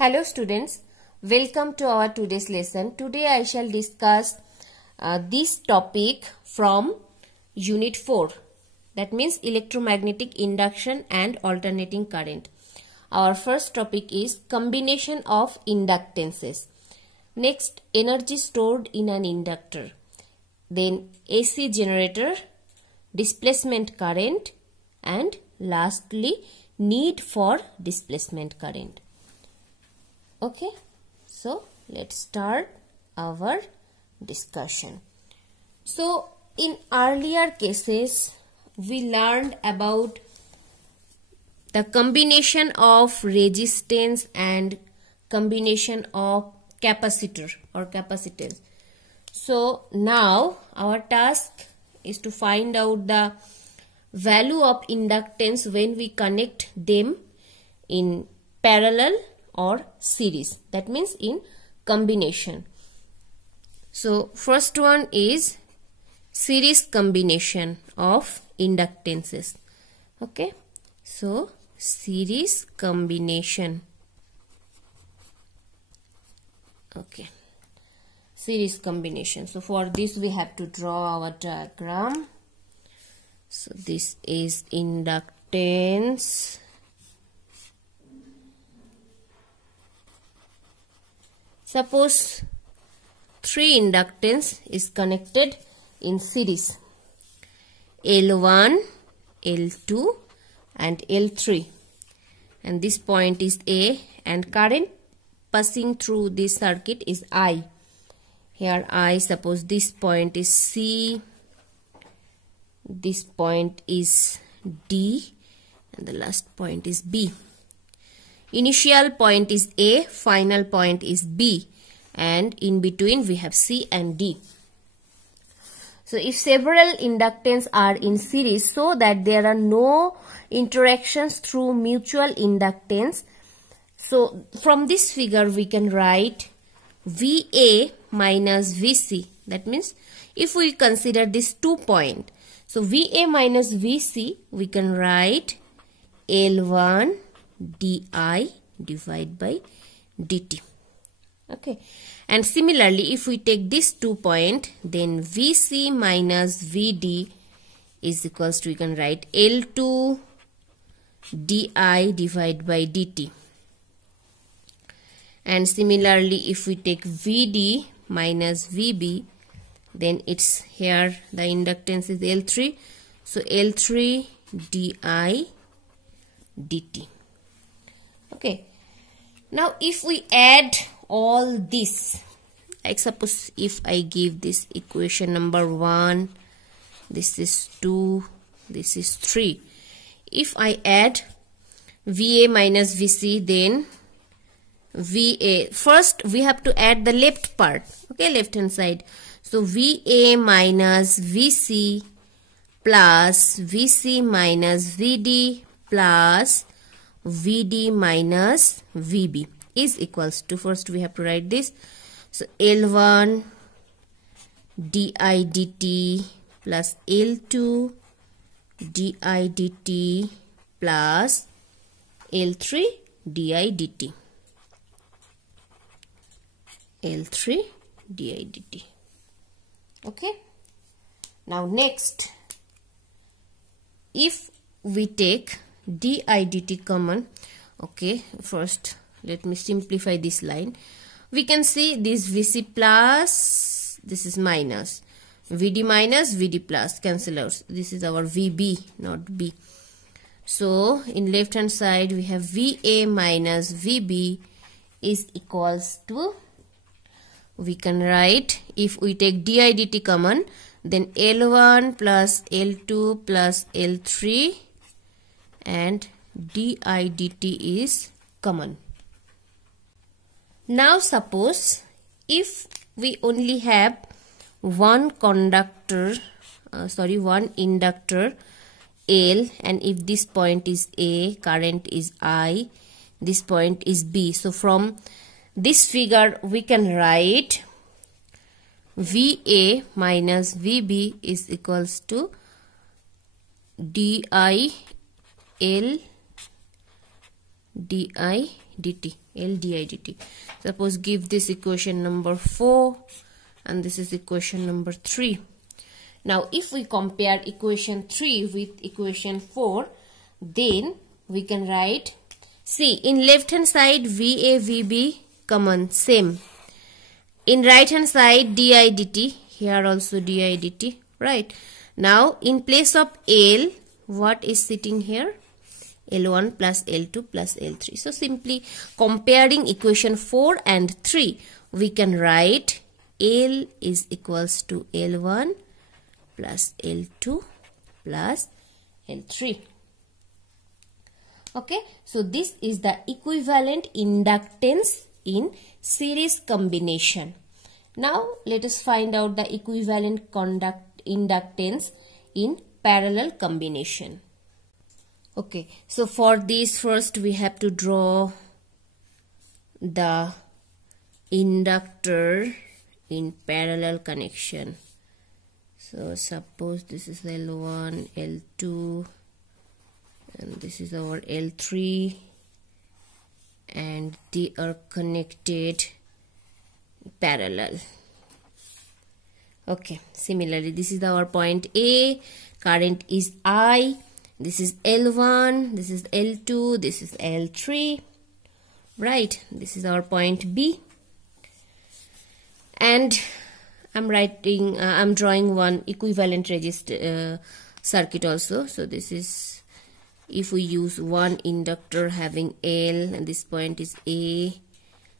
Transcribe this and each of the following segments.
Hello students, welcome to our today's lesson. Today I shall discuss this topic from Unit 4. That means electromagnetic induction and alternating current. Our first topic is combination of inductances. Next, energy stored in an inductor. Then AC generator, displacement current, and lastly need for displacement current. Okay, so let's start our discussion. So in earlier cases we learned about the combination of resistance and combination of capacitor or capacitance. So now our task is to find out the value of inductance when we connect them in parallel or series, that means in combination. So first one is series combination of inductances. Okay, so series combination. Okay, series combination. So for this we have to draw our diagram. So this is inductance. Suppose 3 inductance is connected in series, L1, L2 and L3, and this point is A and current passing through this circuit is I. Here I, suppose this point is C, this point is D and the last point is B. Initial point is A, final point is B, and in between we have C and D. So if several inductance are in series so that there are no interactions through mutual inductance, so from this figure we can write VA minus VC. That means if we consider this 2 point, so VA minus VC we can write L1 di divided by dt. Okay, and similarly if we take this 2 point, then VC minus VD is equals to, we can write L2 di divided by dt. And similarly if we take VD minus VB, then it's here the inductance is L3, so L3 di dt. Okay, now if we add all this, like suppose if I give this equation number 1, this is 2, this is 3. If I add VA minus VC, then VA, first we have to add the left part, okay, left hand side. So VA minus VC plus VC minus VD plus VD minus VB is equals to, first we have to write this, so L1 di dt plus L2 di dt plus L3 di dt. L3 di dt. Okay, now next if we take di dt common, okay, first let me simplify this line. We can see this VC plus, this is minus, VD minus, VD plus, cancel out. This is our VB, not B. So in left hand side we have VA minus VB is equals to, we can write, if we take di dt common, then L1 plus L2 plus L3 and di dt is common. Now suppose if we only have one conductor, one inductor L, and if this point is A, current is I, this point is B. So from this figure we can write VA minus VB is equals to di L di dt, L di dt. Suppose give this equation number 4 and this is equation number 3. Now if we compare equation 3 with equation 4, then we can write, see, in left hand side VA VB common, same. In right hand side di dt, here also di dt, right? Now in place of L, what is sitting here? L1 plus L2 plus L3. So simply comparing equation 4 and 3, we can write L is equals to L1 plus L2 plus L3. Okay, so this is the equivalent inductance in series combination. Now let us find out the equivalent inductance in parallel combination. Okay, so for this first we have to draw the inductor in parallel connection. So suppose this is L1, L2 and this is our L3 and they are connected parallel. Okay, similarly this is our point A, current is I, this is L1, this is L2, this is L3, right? This is our point B, and I'm drawing one equivalent resistor circuit also. So this is, if we use one inductor having L and this point is A,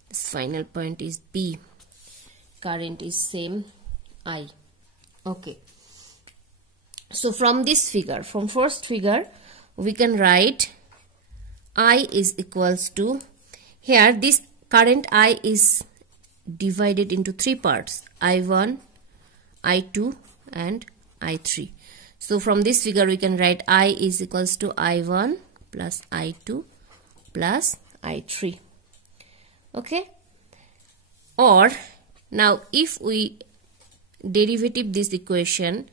this final point is B, current is same I. Okay, so from this figure, from first figure, we can write I is equals to, here this current I is divided into three parts, I1, I2 and I3. So from this figure we can write I is equals to I1 plus I2 plus I3. Okay, or now if we derivative this equation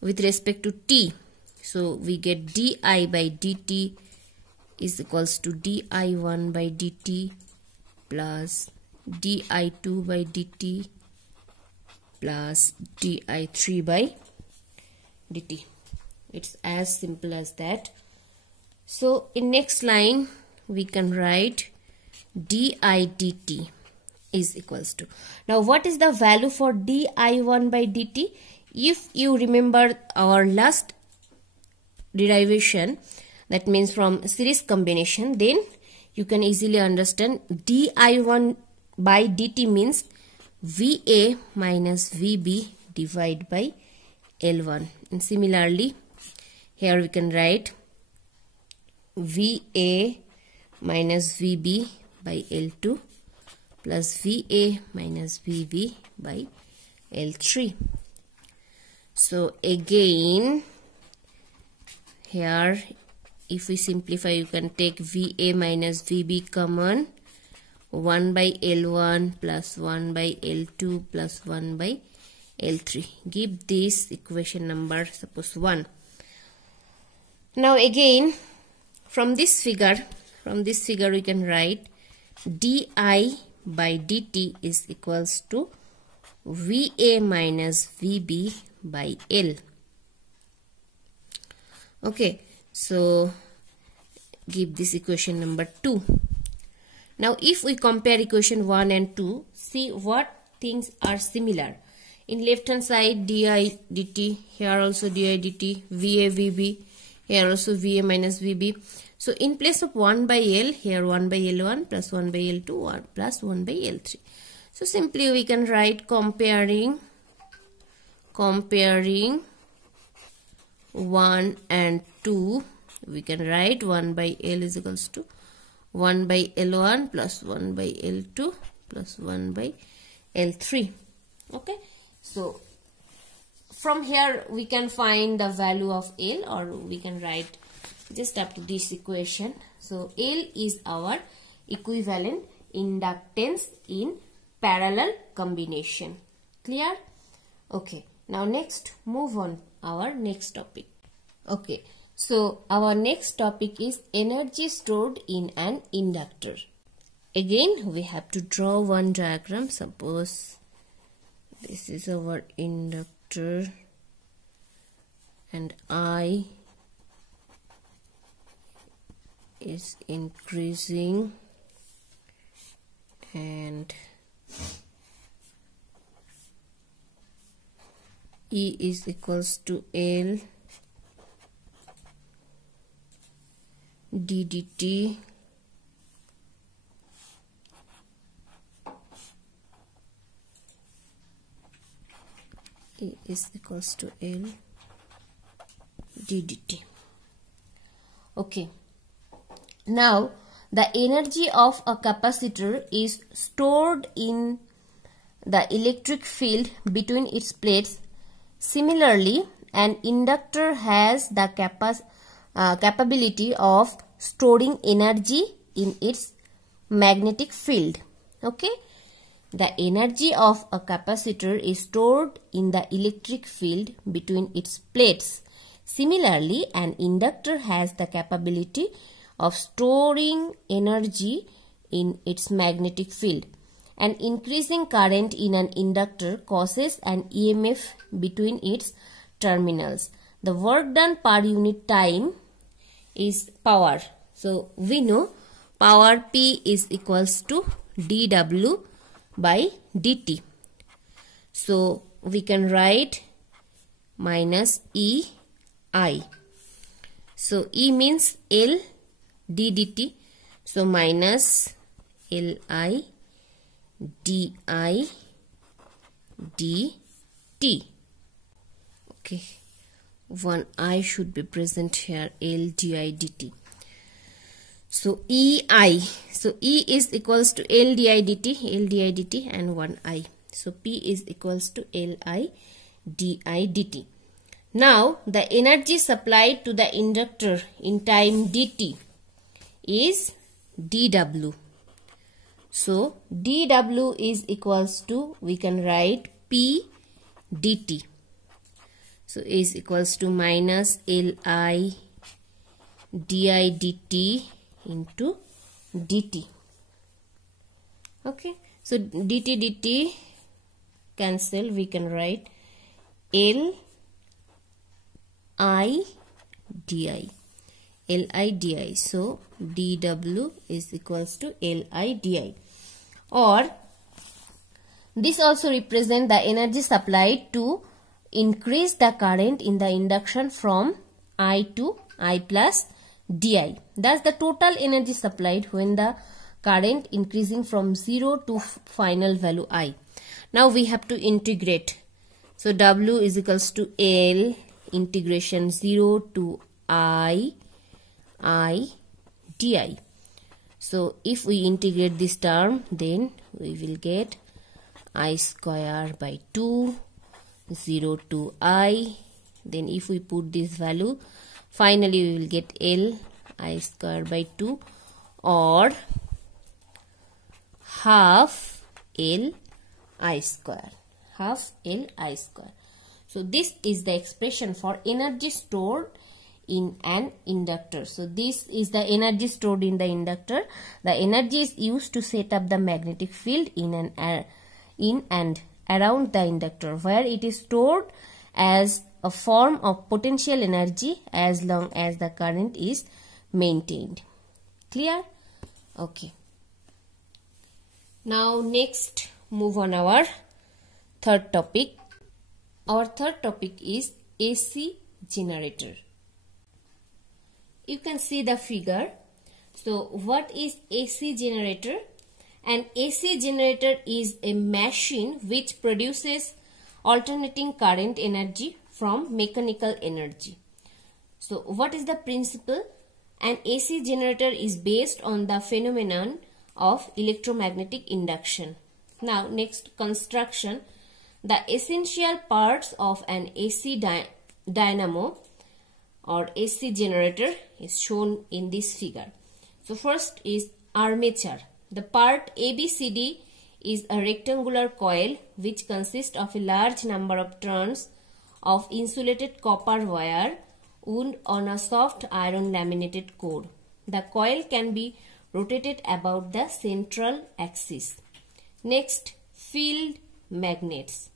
with respect to t, so we get di by dt is equals to di1 by dt plus di2 by dt plus di3 by dt. It's as simple as that. So in next line we can write di dt is equals to, now what is the value for di1 by dt? If you remember our last derivation, that means from series combination, then you can easily understand di1 by dt means VA minus VB divided by L1. And similarly here we can write VA minus VB by L2 plus VA minus VB by L3. So again here if we simplify, you can take VA minus VB common, 1 by L1 plus 1 by L2 plus 1 by L3. Give this equation number suppose 1. Now again from this figure we can write di by dt is equals to VA minus VB by L. Okay, so give this equation number 2. Now if we compare equation 1 and 2, see what things are similar. In left hand side di dt, here also di dt, VA VB, here also VA minus VB. So in place of 1 by L, here 1 by L1 plus 1 by L2 1 plus 1 by L3. So simply we can write comparing 1 and 2, we can write 1 by L is equals to 1 by L1 plus 1 by L2 plus 1 by L3. Okay, so from here we can find the value of L, or we can write just up to this equation. So L is our equivalent inductance in parallel combination. Clear? Okay, now next move on our next topic. Okay, so our next topic is energy stored in an inductor. again we have to draw one diagram. Suppose this is our inductor and I is increasing and E is equals to L d dt E is equals to L d dt. Okay. Now the energy of a capacitor is stored in the electric field between its plates. Similarly, an inductor has the capability of storing energy in its magnetic field. Okay, the energy of a capacitor is stored in the electric field between its plates. Similarly, an inductor has the capability of storing energy in its magnetic field. An increasing current in an inductor causes an EMF between its terminals. The work done per unit time is power. So we know power P is equals to dW by dt. So we can write minus EI. So E means L d dt. So minus Li di dt. Okay, one I should be present here, L di dt. So EI, so E is equals to L di dt and one I. So P is equals to Li di dt. Now the energy supplied to the inductor in time dt is dW. So dW is equals to, we can write P dt. So is equals to minus Li di dt into dt. Okay, so dt cancel, we can write L I di. Li di. So dW is equals to Li di. Or this also represent the energy supplied to increase the current in the induction from I to I plus di. That's the total energy supplied when the current increasing from 0 to final value I. Now we have to integrate. So W is equals to L integration 0 to I di. So if we integrate this term, then we will get I square by 2, 0 to I. Then if we put this value, finally we will get L I square by 2 or half L I square. Half L I square. So this is the expression for energy stored in an inductor. So this is the energy stored in the inductor. The energy is used to set up the magnetic field in and around the inductor, where it is stored as a form of potential energy as long as the current is maintained. Clear? Okay. Now next move on our third topic. Our third topic is AC generator. You can see the figure. So what is AC generator? An AC generator is a machine which produces alternating current energy from mechanical energy. So what is the principle? An AC generator is based on the phenomenon of electromagnetic induction. Now next, construction. The essential parts of an AC dynamo or AC generator is shown in this figure. So first is armature. The part ABCD is a rectangular coil which consists of a large number of turns of insulated copper wire wound on a soft iron laminated core. The coil can be rotated about the central axis. Next, field magnets.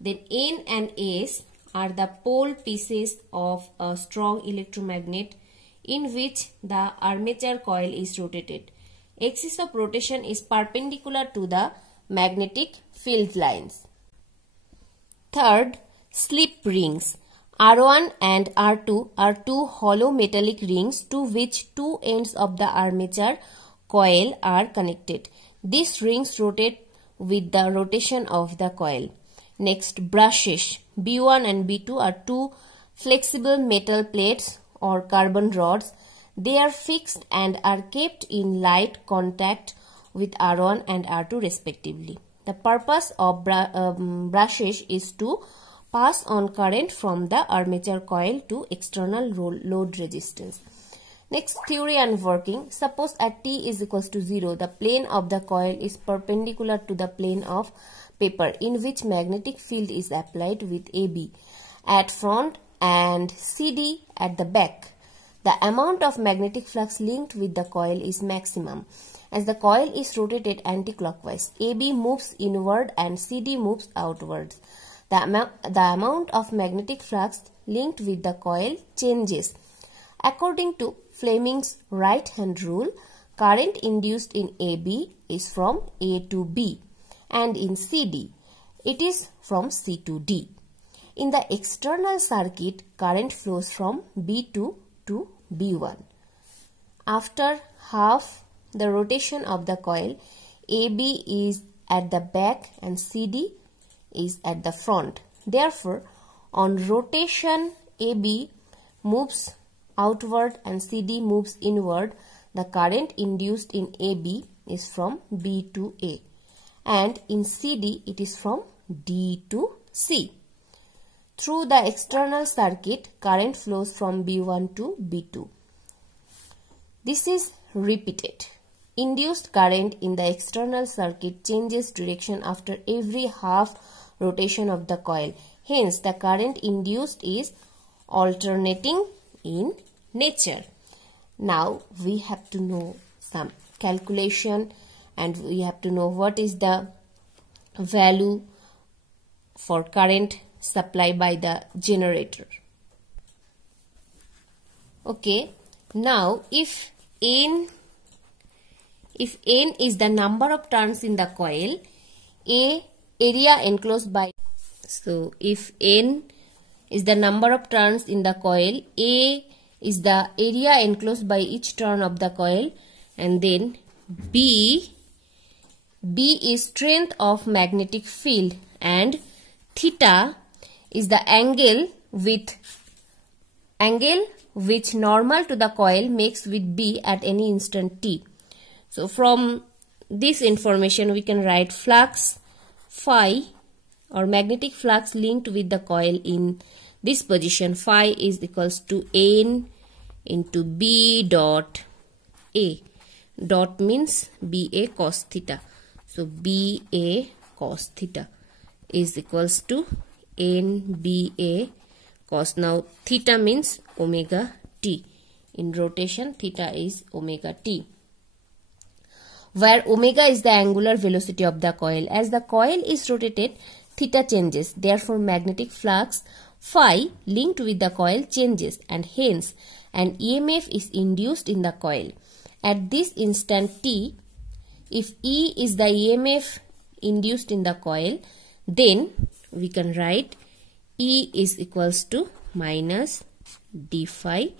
Then N and S are the pole pieces of a strong electromagnet in which the armature coil is rotated. Axis of rotation is perpendicular to the magnetic field lines. Third, slip rings. R1 and R2 are two hollow metallic rings to which two ends of the armature coil are connected. These rings rotate with the rotation of the coil. Next, brushes. B1 and B2 are two flexible metal plates or carbon rods. They are fixed and are kept in light contact with R1 and R2 respectively. The purpose of brushes is to pass on current from the armature coil to external load resistance. Next, theory and working. Suppose at t is equals to 0, the plane of the coil is perpendicular to the plane of paper in which magnetic field is applied with AB at front and CD at the back. The amount of magnetic flux linked with the coil is maximum. As the coil is rotated anticlockwise, AB moves inward and CD moves outwards. The amount of magnetic flux linked with the coil changes. According to Fleming's right-hand rule, current induced in AB is from A to B, and in CD, it is from C to D. In the external circuit, current flows from B2 to B1. After half the rotation of the coil, AB is at the back and CD is at the front. Therefore, on rotation, AB moves outward and CD moves inward. The current induced in AB is from B to A, and in CD it is from D to C. Through the external circuit, current flows from B1 to B2. This is repeated. Induced current in the external circuit changes direction after every half rotation of the coil. Hence, the current induced is alternating in nature. Now, we have to know some calculation and we have to know what is the value for current supplied by the generator. Okay, now if N is the number of turns in the coil, area enclosed by, so if N is the number of turns in the coil, A is the area enclosed by each turn of the coil, and then B is strength of magnetic field, and theta is the angle which normal to the coil makes with B at any instant t. So from this information we can write flux phi or magnetic flux linked with the coil in this position. Phi is equals to N into B dot A. Dot means BA cos theta. So BA cos theta is equals to NBA cos. Now theta means omega t. In rotation, theta is omega t, where omega is the angular velocity of the coil. As the coil is rotated, theta changes. Therefore, magnetic flux phi linked with the coil changes, and hence an EMF is induced in the coil. At this instant t, if E is the EMF induced in the coil, then we can write E is equals to minus d phi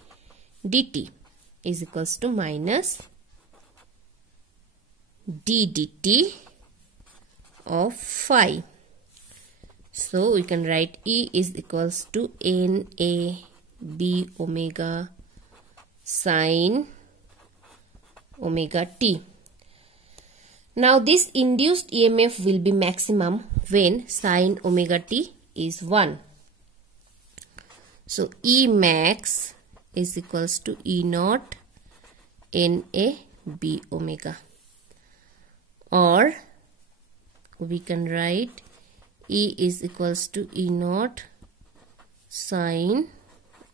dt is equals to minus d dt of phi. So we can write E is equals to NA B omega sine omega t. Now this induced EMF will be maximum when sine omega t is 1. So E max is equals to E naught NA B omega, or we can write E is equals to E naught sine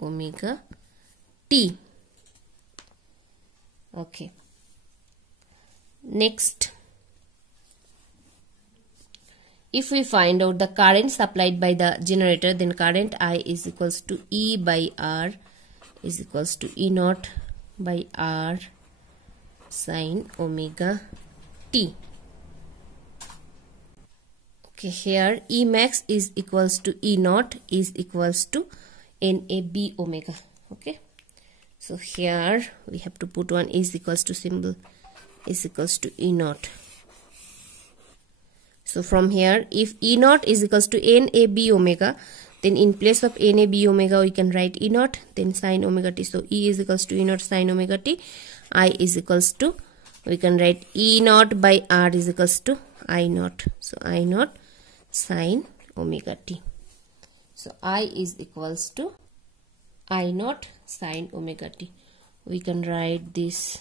omega t. Okay. Next, if we find out the current supplied by the generator, then current I is equals to E by R is equals to E naught by R sin omega t. Okay, here E max is equals to E naught is equals to NAB omega. Okay, so here we have to put one is equals to symbol is equals to E naught. So from here, if E naught is equals to NAB omega, then in place of NAB omega we can write E naught, then sin omega t. So E is equals to E naught sin omega t. I is equals to, we can write E naught by R is equals to I naught. So I naught sin omega t. So I is equals to I naught sin omega t. We can write this.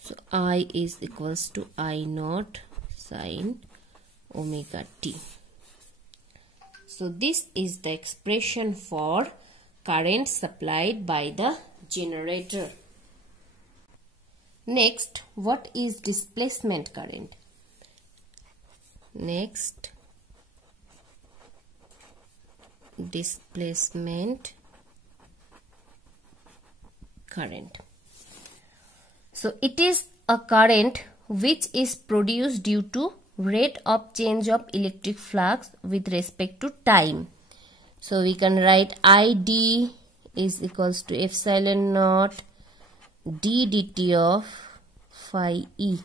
So I is equals to I naught sin omega t. So this is the expression for current supplied by the generator. Next, what is displacement current? Next, displacement current. So it is a current which is produced due to rate of change of electric flux with respect to time. So we can write ID is equals to epsilon naught d dt of phi e,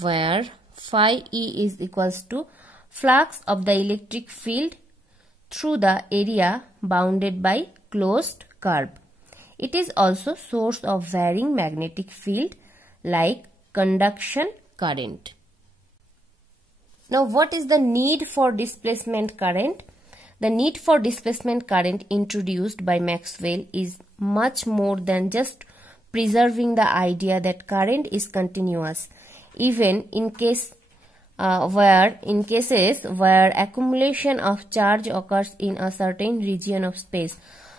where phi e is equals to flux of the electric field through the area bounded by closed curve. It is also source of varying magnetic field like conduction current. Now, what is the need for displacement current? The need for displacement current introduced by Maxwell is much more than just preserving the idea that current is continuous, even in cases where accumulation of charge occurs in a certain region of space.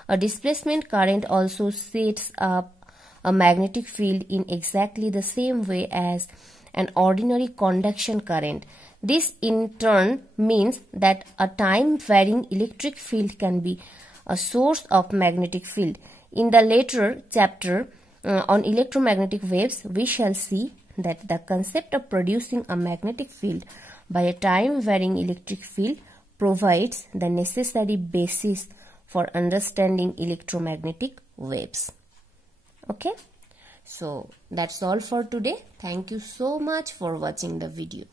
A displacement current also sets up a magnetic field in exactly the same way as an ordinary conduction current. This in turn means that a time-varying electric field can be a source of magnetic field. In the later chapter on electromagnetic waves, we shall see that the concept of producing a magnetic field by a time-varying electric field provides the necessary basis for understanding electromagnetic waves. Okay, so that's all for today. Thank you so much for watching the video.